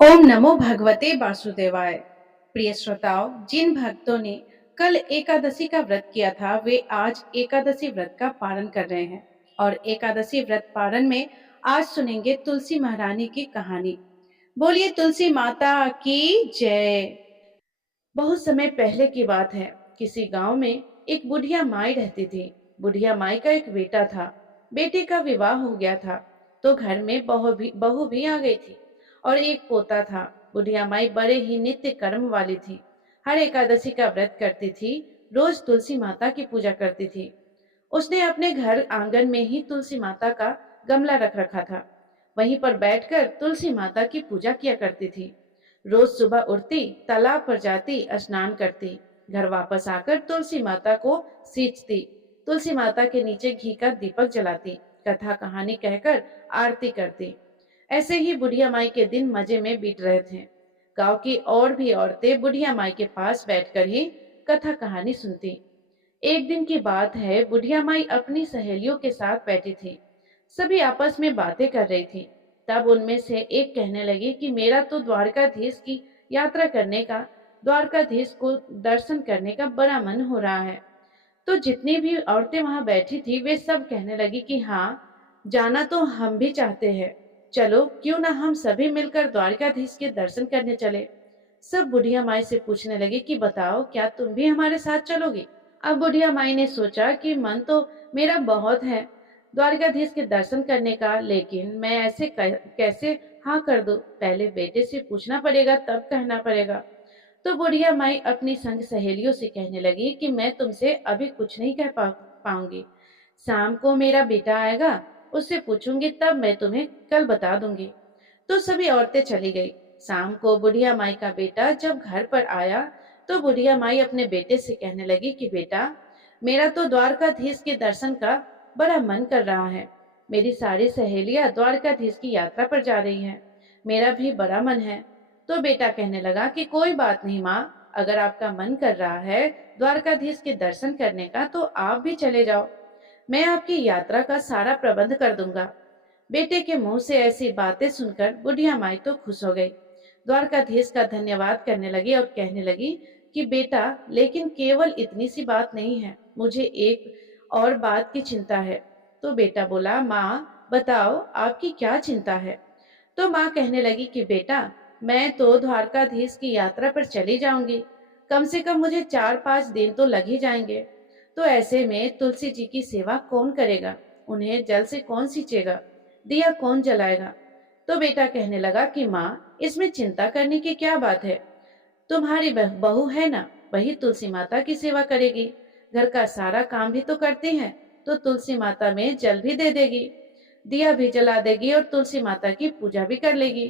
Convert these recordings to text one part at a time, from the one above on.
ओम नमो भगवते वासुदेवाय। प्रिय श्रोताओं, जिन भक्तों ने कल एकादशी का व्रत किया था वे आज एकादशी व्रत का पालन कर रहे हैं। और एकादशी व्रत पालन में आज सुनेंगे तुलसी महारानी की कहानी। बोलिए तुलसी माता की जय। बहुत समय पहले की बात है। किसी गांव में एक बुढ़िया माई रहती थी। बुढ़िया माई का एक बेटा था। बेटे का विवाह हो गया था तो घर में बहू भी आ गई थी और एक पोता था। बुढ़िया माई बड़े ही नित्य कर्म वाली थी। हर एकादशी का व्रत करती थी। रोज तुलसी माता की पूजा करती थी। उसने अपने घर आंगन में ही तुलसी माता का गमला रख रखा था। वहीं पर बैठकर तुलसी माता की पूजा किया करती थी। रोज सुबह उठती, तालाब पर जाती, स्नान करती, घर वापस आकर तुलसी माता को सींचती, तुलसी माता के नीचे घी का दीपक जलाती, कथा कहानी कहकर आरती करती। ऐसे ही बुढ़िया माई के दिन मजे में बीत रहे थे। गांव की और भी औरतें बुढ़िया माई के पास बैठकर ही कथा कहानी सुनती। एक दिन की बात है, बुढ़िया माई अपनी सहेलियों के साथ बैठी थी। सभी आपस में बातें कर रही थी। तब उनमें से एक कहने लगी कि मेरा तो द्वारकाधीश की यात्रा करने का, द्वारकाधीश को दर्शन करने का बड़ा मन हो रहा है। तो जितनी भी औरतें वहां बैठी थी वे सब कहने लगी कि हाँ, जाना तो हम भी चाहते हैं। चलो क्यों ना हम सभी मिलकर द्वारकाधीश के दर्शन करने चले। सब बुढ़िया माई से पूछने लगे कि बताओ, क्या तुम भी हमारे साथ चलोगी। अब बुढ़िया माई ने सोचा कि मन तो मेरा बहुत है द्वारकाधीश के दर्शन करने का, लेकिन मैं ऐसे कैसे हाँ कर दूं। पहले बेटे से पूछना पड़ेगा तब कहना पड़ेगा। तो बुढ़िया माई अपनी संग सहेलियों से कहने लगी कि मैं तुमसे अभी कुछ नहीं कह पाऊंगी। शाम को मेरा बेटा आएगा, उससे पूछूंगी तब मैं तुम्हें कल बता दूंगी। तो सभी औरतें चली गई। शाम को बुढ़िया माई का बेटा जब घर पर आया तो बुढ़िया माई अपने बेटे से कहने लगी कि बेटा, मेरा तो द्वारकाधीश के दर्शन का बड़ा मन कर रहा है। मेरी सारी सहेलियां द्वारकाधीश की यात्रा पर जा रही हैं। मेरा भी बड़ा मन है। तो बेटा कहने लगा कि कोई बात नहीं माँ, अगर आपका मन कर रहा है द्वारकाधीश के दर्शन करने का तो आप भी चले जाओ। मैं आपकी यात्रा का सारा प्रबंध कर दूंगा। बेटे के मुंह से ऐसी बातें सुनकर बुढ़िया माई तो खुश हो गई। द्वारकाधीश का धन्यवाद करने लगी और कहने लगी कि बेटा, लेकिन केवल इतनी सी बात नहीं है, मुझे एक और बात की चिंता है। तो बेटा बोला, माँ बताओ आपकी क्या चिंता है। तो माँ कहने लगी कि बेटा, मैं तो द्वारकाधीश की यात्रा पर चली जाऊंगी। कम से कम मुझे 4-5 दिन तो लग ही जाएंगे। तो ऐसे में तुलसी जी की सेवा कौन करेगा, उन्हें जल से कौन सींचेगा, दिया कौन जलाएगा। तो बेटा कहने लगा कि माँ, इसमें चिंता करने की क्या बात है। तुम्हारी बहू है ना, वही तुलसी माता की सेवा करेगी। घर का सारा काम भी तो करती है, तो तुलसी माता में जल भी दे देगी, दिया भी जला देगी और तुलसी माता की पूजा भी कर लेगी।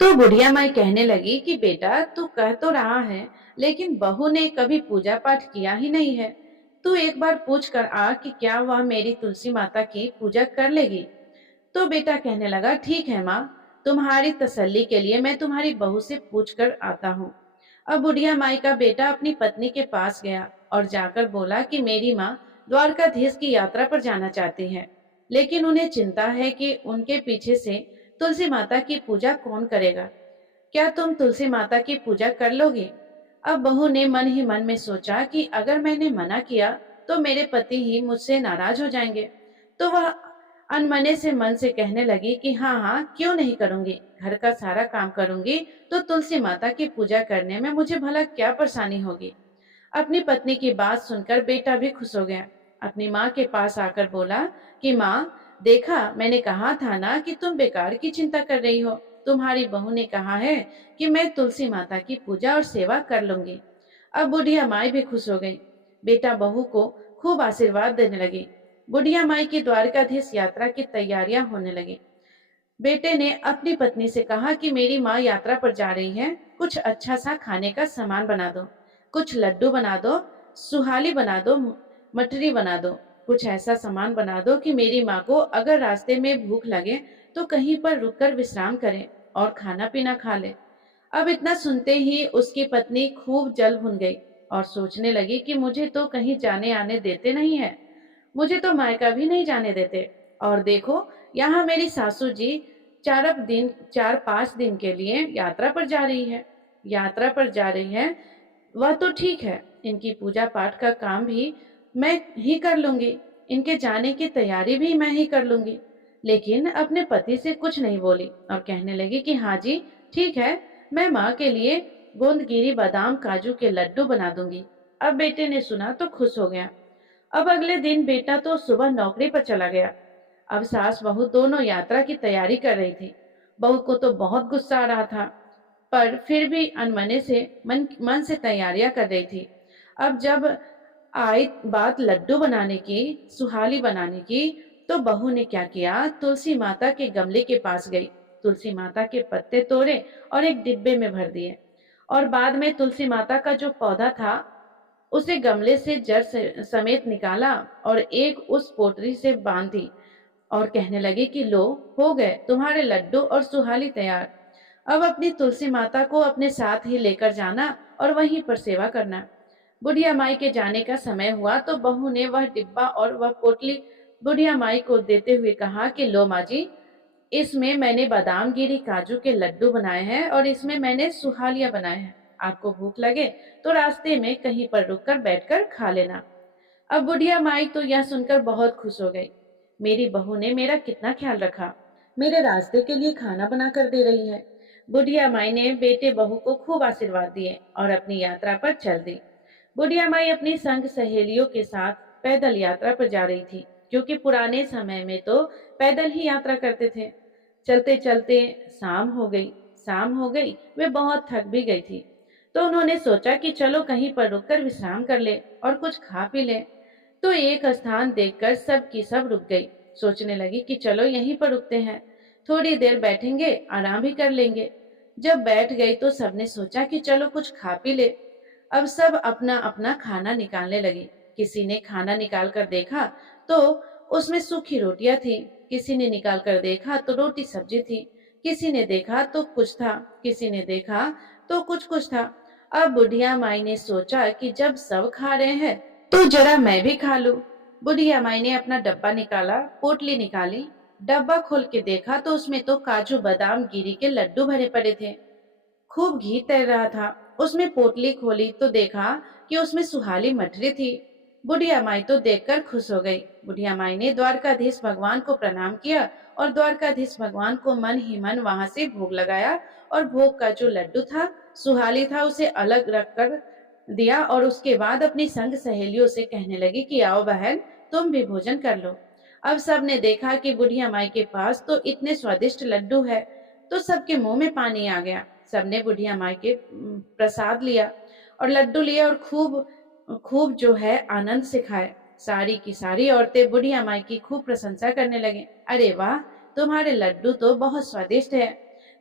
तो बुढ़िया माई कहने लगी कि बेटा, तू कह तो रहा है, लेकिन बहू ने कभी पूजा पाठ किया ही नहीं है। तू एक बार पूछ कर आ कि क्या वह मेरी तुलसी माता की पूजा कर लेगी। तो बेटा कहने लगा, ठीक है माँ, तुम्हारी तसल्ली के लिए मैं तुम्हारी बहू से पूछ कर आता हूँ। अब बुढ़िया माई का बेटा अपनी पत्नी के पास गया और जाकर बोला कि मेरी माँ द्वारकाधीश की यात्रा पर जाना चाहती है, लेकिन उन्हें चिंता है कि उनके पीछे से तुलसी माता की पूजा कौन करेगा। क्या तुम तुलसी माता की पूजा कर लोगी। अब बहू ने मन ही मन में सोचा कि अगर मैंने मना किया तो मेरे पति ही मुझसे नाराज हो जाएंगे। तो वह अनमने से मन से कहने लगी कि हाँ हाँ, क्यों नहीं करूंगी, घर का सारा काम करूंगी तो तुलसी माता की पूजा करने में मुझे भला क्या परेशानी होगी। अपनी पत्नी की बात सुनकर बेटा भी खुश हो गया। अपनी माँ के पास आकर बोला कि माँ, देखा, मैंने कहा था ना कि तुम बेकार की चिंता कर रही हो। तुम्हारी बहू ने कहा है कि मैं तुलसी माता की पूजा और सेवा कर लूंगी। अब बुढ़िया माई भी खुश हो गई। बेटा बहू को खूब आशीर्वाद देने लगी। बुढ़िया माई की द्वारकाधीश यात्रा की तैयारियां होने लगी। बेटे ने अपनी पत्नी से कहा कि मेरी माँ यात्रा पर जा रही है, कुछ अच्छा सा खाने का सामान बना दो, कुछ लड्डू बना दो, सुहाली बना दो, मठरी बना दो, कुछ ऐसा सामान बना दो कि मेरी माँ को अगर रास्ते में भूख लगे तो कहीं पर रुककर विश्राम करे और खाना पीना खा ले। अब इतना सुनते ही उसकी पत्नी खूब जल भुन गई और सोचने लगी कि मुझे तो कहीं जाने आने देते नहीं है, मुझे तो मायका भी नहीं जाने देते। और देखो, यहाँ मेरी सासू जी चार पांच दिन के लिए यात्रा पर जा रही है। यात्रा पर जा रही है, वह तो ठीक है, इनकी पूजा पाठ का काम भी मैं ही कर लूंगी, इनके जाने की तैयारी भी मैं ही कर लूंगी। लेकिन अपने पति से कुछ नहीं बोली और कहने लगी कि हाँ जी, ठीक है, मैं माँ के लिए गोंदगिरी बादाम काजू के लड्डू बना दूंगी। अब बेटे ने सुना तो खुश हो गया। अब अगले दिन बेटा तो सुबह नौकरी पर चला गया। अब सास बहू दोनों यात्रा की तैयारी कर रही थी। बहू को तो बहुत गुस्सा आ रहा था, पर फिर भी अनमने से मन मन से तैयारियां कर रही थी। अब जब आई बात लड्डू बनाने की, सुहाली बनाने की, तो बहू ने क्या किया, तुलसी माता के गमले के पास गई, तुलसी माता के पत्ते तोड़े और एक डिब्बे में भर दिए। और बाद में तुलसी माता का जो पौधा था उसे गमले से जड़ समेत निकाला और एक उस पोटली से बांध दी और कहने लगी कि लो, हो गए तुम्हारे लड्डू और सुहाली तैयार। अब अपनी तुलसी माता को अपने साथ ही लेकर जाना और वहीं पर सेवा करना। बुढ़िया माई के जाने का समय हुआ तो बहू ने वह डिब्बा और वह पोटली बुढ़िया माई को देते हुए कहा कि लो माँ जी, इसमें मैंने बादाम गिरी काजू के लड्डू बनाए हैं और इसमें मैंने सुहालिया बनाए हैं। आपको भूख लगे तो रास्ते में कहीं पर रुककर बैठकर खा लेना। अब बुढ़िया माई तो यह सुनकर बहुत खुश हो गई। मेरी बहू ने मेरा कितना ख्याल रखा, मेरे रास्ते के लिए खाना बना कर दे रही है। बुढ़िया माई ने बेटे बहू को खूब आशीर्वाद दिए और अपनी यात्रा पर चल दी। बुढ़िया माई अपनी संग सहेलियों के साथ पैदल यात्रा पर जा रही थी, क्योंकि पुराने समय में तो पैदल ही यात्रा करते थे। चलते चलते शाम हो गई। शाम हो गई, वे बहुत थक भी गई थी, तो उन्होंने सोचा कि चलो कहीं पर रुककर विश्राम कर ले और कुछ खा पी ले। तो एक स्थान देखकर सब की सब रुक गई। सोचने लगी कि चलो यहीं पर रुकते हैं, थोड़ी देर बैठेंगे, आराम भी कर लेंगे। जब बैठ गई तो सबने सोचा कि चलो कुछ खा पी ले। अब सब अपना अपना खाना निकालने लगी। किसी ने खाना निकाल कर देखा तो उसमें सूखी रोटियां थी, किसी ने निकाल कर देखा तो रोटी सब्जी थी, किसी ने देखा तो कुछ था, किसी ने देखा तो कुछ कुछ था। अब बुढ़िया माई ने सोचा कि जब सब खा रहे हैं तो जरा मैं भी खा लूं। बुढ़िया माई ने अपना डब्बा निकाला, पोटली निकाली, डब्बा खोल के देखा तो उसमें तो काजू बादाम गिरी के लड्डू भरे पड़े थे। खूब घी तैर रहा था। उसमें पोटली खोली तो देखा कि उसमें सुहाली मटरी थी। बुढ़िया माई तो देखकर खुश हो गई। बुढ़िया माई ने द्वारकाधीश भगवान को प्रणाम किया और द्वारकाधीश भगवान को मन ही मन वहां से भोग लगाया और भोग का जो लड्डू था, सुहाली था, उसे अलग रख कर दिया और उसके बाद अपनी संग सहेलियों से कहने लगी कि आओ बहन, तुम भी भोजन कर लो। अब सब ने देखा कि बुढ़िया माई के पास तो इतने स्वादिष्ट लड्डू है, तो सबके मुंह में पानी आ गया। सबने बुढ़िया माई के प्रसाद लिया और लड्डू लिया और खूब खूब जो है आनंद से खाए। सारी की सारी औरतें बुढ़िया माई की खूब प्रशंसा करने लगे। अरे वाह, तुम्हारे लड्डू तो बहुत स्वादिष्ट है।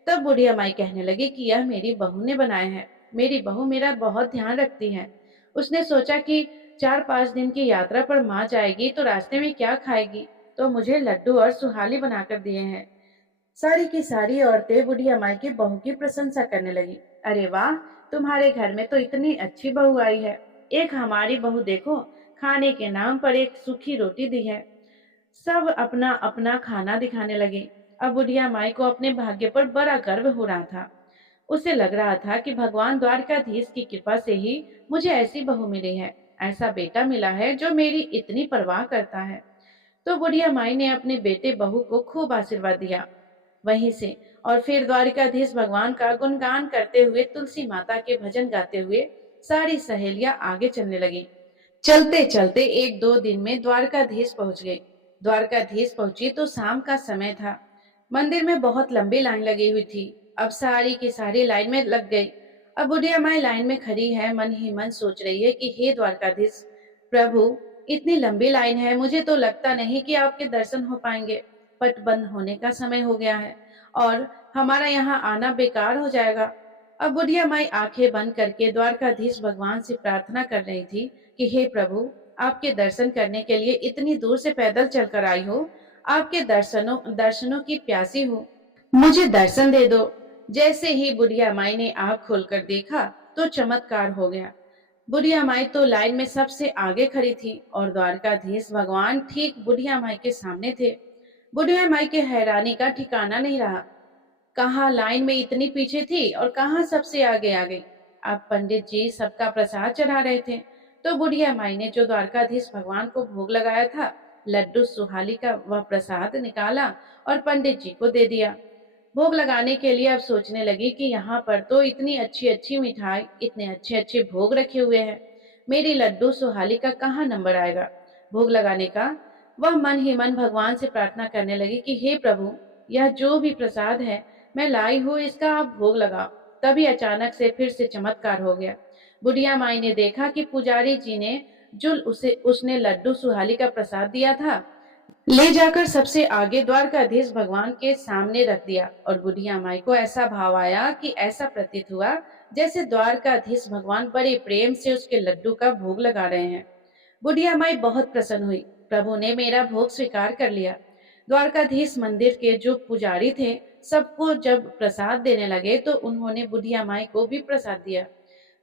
तब बुढ़िया माई कहने लगी कि यह मेरी बहू ने बनाए हैं। मेरी बहू मेरा बहुत ध्यान रखती है। उसने सोचा कि 4-5 दिन की यात्रा पर माँ जाएगी तो रास्ते में क्या खाएगी, तो मुझे लड्डू और सुहाली बनाकर दिए हैं। सारी की सारी औरतें बुढ़िया माई की बहू की प्रशंसा करने लगी। अरे वाह, तुम्हारे घर में तो इतनी अच्छी बहू आई है। एक हमारी बहू देखो, खाने के नाम पर एक सूखी रोटी दी है। सब अपना अपना खाना दिखाने लगे। अब बुढ़िया माई को अपने भाग्य पर बड़ा गर्व हो रहा था। उसे लग रहा था कि भगवान द्वारकाधीश की कृपा से ही मुझे ऐसी बहू मिली है, ऐसा बेटा मिला है जो मेरी इतनी परवाह करता है। तो बुढ़िया माई ने अपने बेटे बहू को खूब आशीर्वाद दिया वहीं से, और फिर द्वारिकाधीश भगवान का गुणगान करते हुए, तुलसी माता के भजन गाते हुए सारी सहेलियां आगे चलने लगी। चलते चलते 1-2 दिन में द्वारकाधीश पहुंच गई। द्वारकाधीश पहुंची तो शाम का समय था। मंदिर में बहुत लंबी लाइन लगी हुई थी। अब सारी की सारी लाइन में लग गई। अब बुढ़िया माई लाइन में खड़ी है, मन ही मन सोच रही है कि हे द्वारकाधीश प्रभु, इतनी लंबी लाइन है, मुझे तो लगता नहीं कि आपके दर्शन हो पाएंगे। पट बंद होने का समय हो गया है और हमारा यहाँ आना बेकार हो जाएगा। अब बुढ़िया माई आंखें बंद करके द्वारकाधीश भगवान से प्रार्थना कर रही थी कि हे प्रभु, आपके दर्शन करने के लिए इतनी दूर से पैदल चलकर आई हो, आपके दर्शनों दर्शनों की प्यासी हो, मुझे दर्शन दे दो। जैसे ही बुढ़िया माई ने आंख खोलकर देखा तो चमत्कार हो गया। बुढ़िया माई तो लाइन में सबसे आगे खड़ी थी और द्वारकाधीश भगवान ठीक बुढ़िया माई के सामने थे। बुढ़िया माई के हैरानी का ठिकाना नहीं रहा। कहाँ लाइन में इतनी पीछे थी और कहाँ सबसे आगे आ गई। अब पंडित जी सबका प्रसाद चढ़ा रहे थे, तो बुढ़िया माई ने जो द्वारकाधीश भगवान को भोग लगाया था, लड्डू सुहाली का वह प्रसाद निकाला और पंडित जी को दे दिया। भोग लगाने के लिए अब सोचने लगी कि यहाँ पर तो इतनी अच्छी अच्छी मिठाई, इतने अच्छे अच्छे भोग रखे हुए हैं, मेरी लड्डू सुहाली का कहाँ नंबर आएगा भोग लगाने का। वह मन ही मन भगवान से प्रार्थना करने लगी कि हे प्रभु, यह जो भी प्रसाद है मैं लाई हूँ, इसका आप भोग लगाओ। तभी अचानक से फिर से चमत्कार हो गया। बुढ़िया माई ने देखा कि पुजारी जी ने जो उसने लड्डू सुहाली का प्रसाद दिया था, ले जाकर सबसे आगे द्वारकाधीश भगवान के सामने रख दिया। और बुढ़िया माई को ऐसा भाव आया कि ऐसा प्रतीत हुआ जैसे द्वारकाधीश भगवान बड़े प्रेम से उसके लड्डू का भोग लगा रहे हैं। बुढ़िया माई बहुत प्रसन्न हुई, प्रभु ने मेरा भोग स्वीकार कर लिया। द्वारकाधीश मंदिर के जो पुजारी थे, सबको जब प्रसाद देने लगे तो उन्होंने बुढ़िया माई को भी प्रसाद दिया।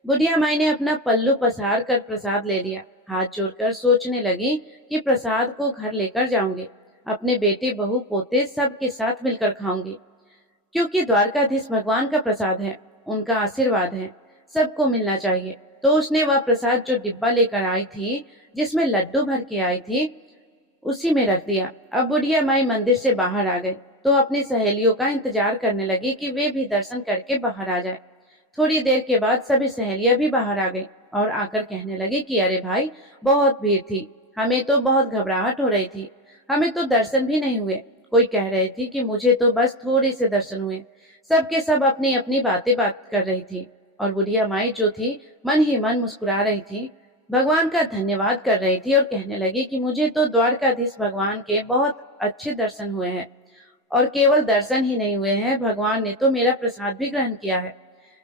बुढ़िया माई ने अपना पल्लू पसार कर प्रसाद ले लिया। हाथ जोड़कर सोचने लगी कि प्रसाद को घर लेकर जाऊंगी, अपने बेटे बहू पोते सबके साथ मिलकर खाऊंगी, क्योंकि द्वारकाधीश भगवान का प्रसाद है, उनका आशीर्वाद है, सबको मिलना चाहिए। तो उसने वह प्रसाद जो डिब्बा लेकर आई थी, जिसमें लड्डू भर के आई थी, उसी में रख दिया। अब बुढ़िया माई मंदिर से बाहर आ गई तो अपनी सहेलियों का इंतजार करने लगी कि वे भी दर्शन करके बाहर आ जाए। थोड़ी देर के बाद सभी सहेलियां भी बाहर आ गई और आकर कहने लगी कि अरे भाई, बहुत भीड़ थी, हमें तो बहुत घबराहट हो रही थी, हमें तो दर्शन भी नहीं हुए। कोई कह रही थी कि मुझे तो बस थोड़े से दर्शन हुए। सबके सब अपनी अपनी बातें बात कर रही थी और बुढ़िया माई जो थी मन ही मन मुस्कुरा रही थी, भगवान का धन्यवाद कर रही थी और कहने लगी कि मुझे तो द्वारकाधीश भगवान के बहुत अच्छे दर्शन हुए हैं, और केवल दर्शन ही नहीं हुए हैं, भगवान ने तो मेरा प्रसाद भी ग्रहण किया है।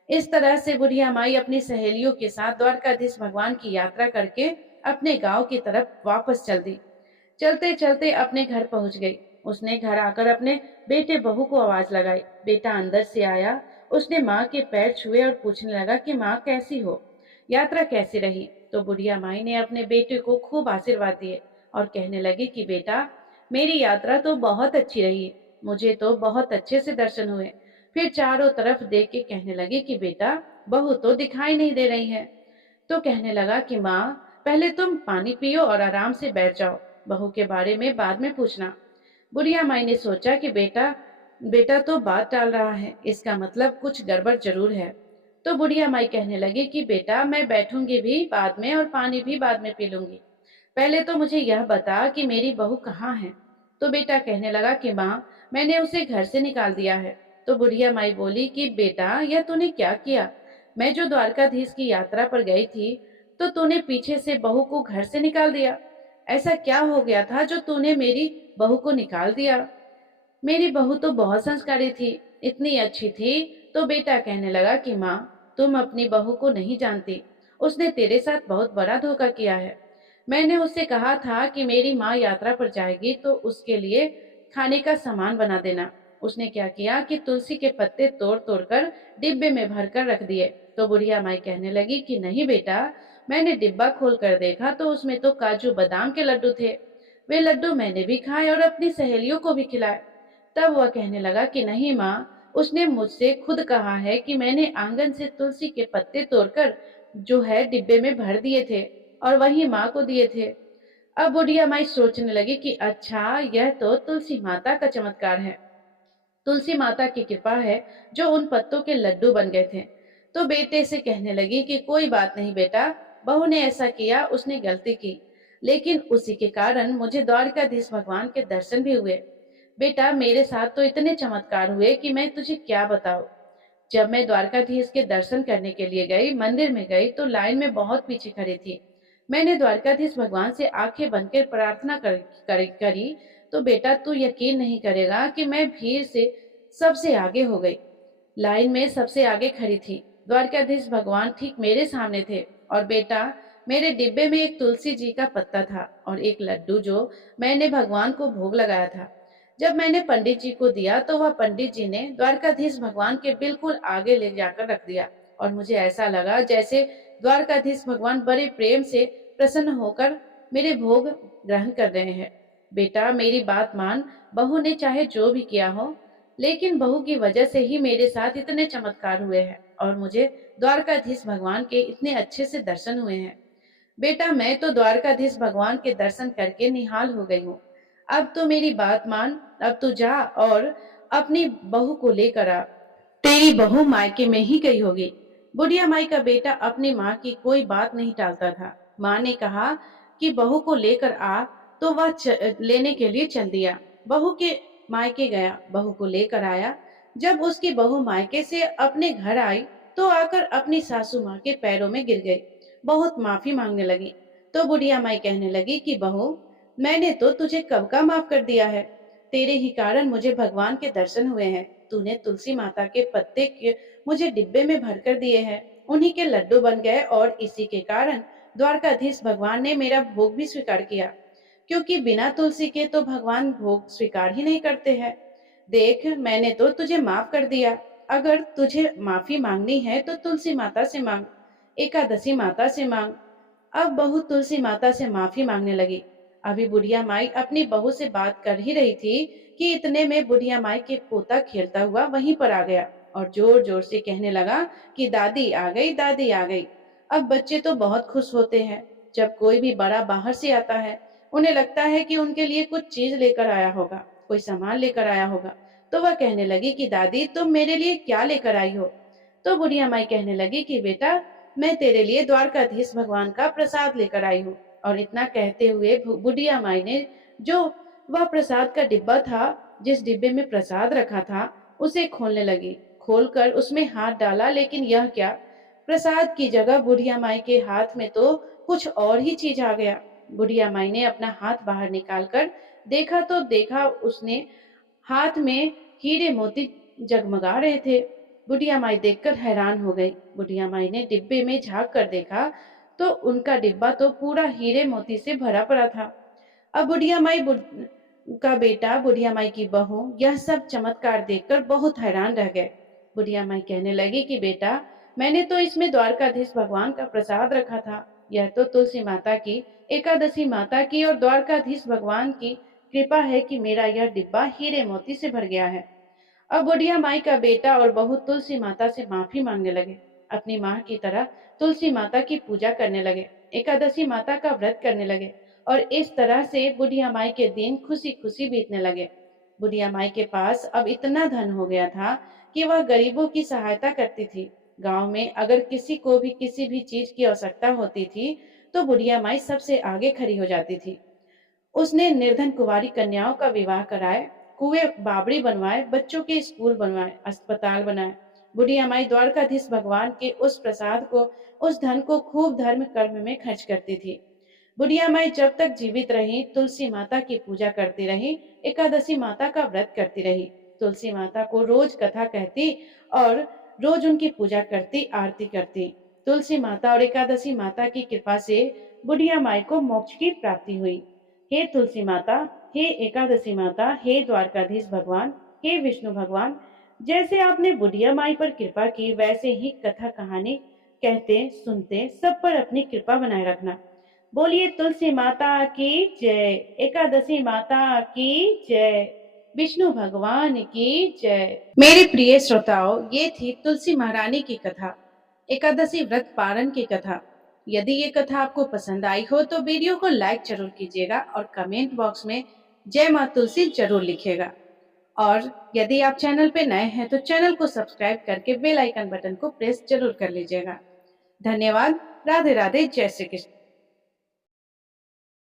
इस तरह से बुढ़िया माई अपनी सहेलियों के साथ द्वारकाधीश भगवान की यात्रा करके अपने गांव की तरफ वापस चल दी। चलते चलते अपने घर पहुंच गई। उसने घर आकर अपने बेटे बहू को आवाज लगाई। बेटा अंदर से आया। उसने माँ के पैर छुए और पूछने लगा कि माँ कैसी हो, यात्रा कैसी रही। तो बुढ़िया माई ने अपने बेटे को खूब आशीर्वाद दिए और कहने लगी कि बेटा, मेरी यात्रा तो बहुत अच्छी रही, मुझे तो बहुत अच्छे से दर्शन हुए। फिर चारों तरफ देख के कहने लगी कि बेटा, बहू तो दिखाई नहीं दे रही है। तो कहने लगा कि माँ, पहले तुम पानी पियो और आराम से बैठ जाओ, बहू के बारे में बाद में पूछना। बुढ़िया माई ने सोचा कि बेटा बेटा तो बात टाल रहा है, इसका मतलब कुछ गड़बड़ जरूर है। तो बुढ़िया माई कहने लगी कि बेटा, मैं बैठूंगी भी बाद में और पानी भी बाद में पी लूंगी, पहले तो मुझे यह बता कि मेरी बहू कहाँ है। तो बेटा कहने लगा कि माँ, मैंने उसे घर से निकाल दिया है। तो बुढ़िया माई बोली कि बेटा, यह तूने क्या किया? मैं जो द्वारकाधीश की यात्रा पर गई थी, तो तूने पीछे से बहू को घर से निकाल दिया। ऐसा क्या हो गया था जो तूने मेरी बहू को निकाल दिया? मेरी बहू तो बहुत संस्कारी थी, इतनी अच्छी थी। तो बेटा कहने लगा कि माँ, तुम अपनी बहू को नहीं जानती, उसने तेरे साथ बहुत बड़ा धोखा किया है। मैंने उससे कहा था कि मेरी माँ यात्रा पर जाएगी तो उसके लिए खाने का सामान बना देना। उसने क्या किया कि तुलसी के पत्ते तोड़ तोड़ कर डिब्बे में भर कर रख दिए। तो बुढ़िया माई कहने लगी कि नहीं बेटा, मैंने डिब्बा खोल कर देखा तो उसमें तो काजू बादाम के लड्डू थे। वे लड्डू मैंने भी खाए और अपनी सहेलियों को भी खिलाए। तब वह कहने लगा कि नहीं माँ, उसने मुझसे खुद कहा है कि मैंने आंगन से तुलसी के पत्ते तोड़कर जो है डिब्बे में भर दिए थे और वही माँ को दिए थे। अब बुढ़िया माई सोचने लगी कि अच्छा, यह तो तुलसी माता का चमत्कार है, तुलसी माता की कृपा है जो उन पत्तों के लड्डू बन गए थे। तो बेटे से कहने लगी कि कोई बात नहीं बेटा, बहू ने ऐसा किया, उसने गलती की, लेकिन उसी के कारण मुझे द्वारकाधीश भगवान के दर्शन भी हुए। बेटा, मेरे साथ तो इतने चमत्कार हुए कि मैं तुझे क्या बताऊं। जब मैं द्वारकाधीश के दर्शन करने के लिए गई, मंदिर में गई, तो लाइन में बहुत पीछे खड़ी थी। मैंने द्वारकाधीश भगवान से आंखें बंद कर प्रार्थना करी, तो बेटा तू यकीन नहीं करेगा कि मैं भीड़ से सबसे आगे हो गई, लाइन में सबसे आगे खड़ी थी। द्वारकाधीश भगवान ठीक मेरे सामने थे और बेटा, मेरे डिब्बे में एक तुलसी जी का पत्ता था और एक लड्डू जो मैंने भगवान को भोग लगाया था। जब मैंने पंडित जी को दिया तो वह पंडित जी ने द्वारकाधीश भगवान के बिल्कुल आगे ले जाकर रख दिया और मुझे ऐसा लगा जैसे द्वारकाधीश भगवान बड़े प्रेम से प्रसन्न होकर मेरे भोग ग्रहण कर रहे हैं। बेटा, मेरी बात मान, बहू ने चाहे जो भी किया हो, लेकिन बहू की वजह से ही मेरे साथ इतने चमत्कार हुए हैं और मुझे द्वारकाधीश भगवान के इतने अच्छे से दर्शन हुए हैं। बेटा, मैं तो द्वारकाधीश भगवान के दर्शन करके निहाल हो गई हूँ। अब तो मेरी बात मान, अब तू जा और अपनी बहू को लेकर आ। तेरी बहू मायके में ही गई होगी। बुढ़िया माई का बेटा अपनी माँ की कोई बात नहीं टालता था। माँ ने कहा कि बहू को लेकर आ, तो वह लेने के लिए चल दिया। बहू के मायके गया, बहू को लेकर आया। जब उसकी बहू मायके से अपने घर आई, तो आकर अपनी सासू माँ के पैरों में गिर गई, बहुत माफी मांगने लगी। तो बुढ़िया माई कहने लगी कि बहू, मैंने तो तुझे कब का माफ कर दिया है। तेरे ही कारण मुझे भगवान के दर्शन हुए हैं। तूने तुलसी माता के पत्ते के मुझे डिब्बे में भर कर दिए हैं, उन्हीं के लड्डू बन गए और इसी के कारण द्वारकाधीश भगवान ने मेरा भोग भी स्वीकार किया, क्योंकि बिना तुलसी के तो भगवान भोग स्वीकार ही नहीं करते हैं। देख, मैंने तो तुझे माफ कर दिया। अगर तुझे माफी मांगनी है तो तुलसी माता से मांग, एकादशी माता से मांग। अब बहू तुलसी माता से माफी मांगने लगी। अभी बुढ़िया माई अपनी बहू से बात कर ही रही थी कि इतने में बुढ़िया माई के पोता खेलता हुआ वहीं पर आ गया और जोर जोर से कहने लगा कि दादी आ गई, दादी आ गई। अब बच्चे तो बहुत खुश होते हैं जब कोई भी बड़ा बाहर से आता है। उन्हें लगता है कि उनके लिए कुछ चीज लेकर आया होगा, कोई सामान लेकर आया होगा। तो वह कहने लगी कि दादी, तुम मेरे लिए क्या लेकर आई हो। तो बुढ़िया माई कहने लगी कि बेटा, मैं तेरे लिए द्वारकाधीश भगवान का प्रसाद लेकर आई हूँ। और इतना कहते हुए बुढ़िया माई ने जो वह प्रसाद का डिब्बा था, जिस डिब्बे में प्रसाद रखा था, उसे खोलने लगी। खोलकर उसमें हाथ डाला, लेकिन यह क्या, प्रसाद की जगह बुढ़िया माई के हाथ में तो कुछ और ही चीज आ गया। बुढ़िया माई ने अपना हाथ बाहर निकालकर देखा तो देखा उसने हाथ में हीरे मोती जगमगा रहे थे। बुढ़िया माई देखकर हैरान हो गई। बुढ़िया माई ने डिब्बे में झांक कर देखा तो उनका डिब्बा तो पूरा हीरे मोती से भरा पड़ा था। अब बुढ़िया माई का बेटा, बुढ़िया माई की बहू यह सब चमत्कार देखकर बहुत हैरान रह गए। बुढ़िया माई कहने लगी कि बेटा, मैंने तो इसमें द्वारकाधीश भगवान का प्रसाद रखा था। यह तो तुलसी माता की, एकादशी माता की और द्वारकाधीश भगवान की कृपा है कि मेरा यह डिब्बा हीरे मोती से भर गया है। अब बुढ़िया माई का बेटा और बहू तुलसी माता से माफी मांगने लगे। अपनी माँ की तरह तुलसी माता की पूजा करने लगे, एकादशी माता का व्रत करने लगे और इस तरह से बुढ़िया माई के दिन खुशी खुशी बीतने लगे। बुढ़िया माई के पास अब इतना धन हो गया था कि वह गरीबों की सहायता करती थी। गांव में अगर किसी को भी किसी भी चीज की आवश्यकता होती थी, तो बुढ़िया माई सबसे आगे खड़ी हो जाती थी। उसने निर्धन कुंवारी कन्याओं का विवाह कराए, कुएं बावड़ी बनवाए, बच्चों के स्कूल बनवाए, अस्पताल बनाए। बुढ़िया माई द्वारकाधीश भगवान के उस प्रसाद को, उस धन को खूब धर्म कर्म में खर्च करती थी। बुढ़िया माई जब तक जीवित रही, तुलसी माता की पूजा करती रही, एकादशी माता का व्रत करती रही, तुलसी माता को रोज कथा कहती और रोज उनकी पूजा करती, आरती करती। तुलसी माता और एकादशी माता की कृपा से बुढ़िया माई को मोक्ष की प्राप्ति हुई। हे तुलसी माता, हे एकादशी माता, हे द्वारकाधीश भगवान, हे विष्णु भगवान, जैसे आपने बुढ़िया माई पर कृपा की, वैसे ही कथा कहानी कहते सुनते सब पर अपनी कृपा बनाए रखना। बोलिए तुलसी माता की जय, एकादशी माता की जय, विष्णु भगवान की जय। मेरे प्रिय श्रोताओं, ये थी तुलसी महारानी की कथा, एकादशी व्रत पारण की कथा। यदि ये कथा आपको पसंद आई हो तो वीडियो को लाइक जरूर कीजिएगा और कमेंट बॉक्स में जय माँ तुलसी जरूर लिखिएगा। और यदि आप चैनल पे नए हैं तो चैनल को सब्सक्राइब करके बेल आइकन बटन को प्रेस जरूर कर लीजिएगा। धन्यवाद। राधे राधे। जय श्री कृष्ण।